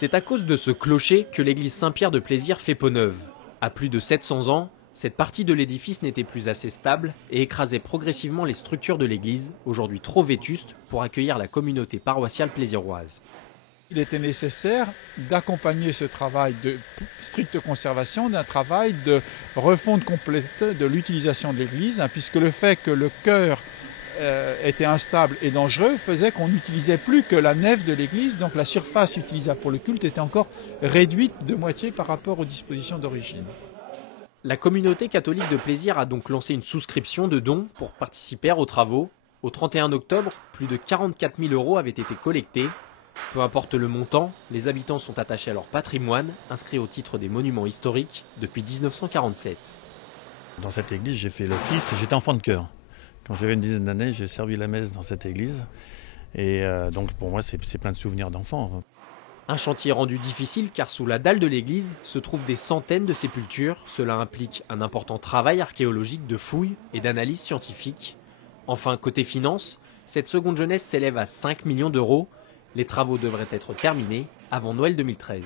C'est à cause de ce clocher que l'église Saint-Pierre de Plézières fait peau neuve. À plus de 700 ans, cette partie de l'édifice n'était plus assez stable et écrasait progressivement les structures de l'église, aujourd'hui trop vétustes pour accueillir la communauté paroissiale pléziéroise. Il était nécessaire d'accompagner ce travail de stricte conservation d'un travail de refonte complète de l'utilisation de l'église, puisque le fait que le chœur était instable et dangereux faisait qu'on n'utilisait plus que la nef de l'église, donc la surface utilisable pour le culte était encore réduite de moitié par rapport aux dispositions d'origine. La communauté catholique de Plézières a donc lancé une souscription de dons pour participer aux travaux. Au 31 octobre, plus de 44 000 € avaient été collectés. Peu importe le montant, les habitants sont attachés à leur patrimoine, inscrit au titre des monuments historiques depuis 1947. Dans cette église, j'ai fait l'office, j'étais enfant de chœur. Quand j'avais une dizaine d'années, j'ai servi la messe dans cette église. Et donc pour moi, c'est plein de souvenirs d'enfants. Un chantier rendu difficile car sous la dalle de l'église se trouvent des centaines de sépultures. Cela implique un important travail archéologique de fouilles et d'analyse scientifique. Enfin, côté finances, cette seconde jeunesse s'élève à 5 millions d'euros. Les travaux devraient être terminés avant Noël 2013.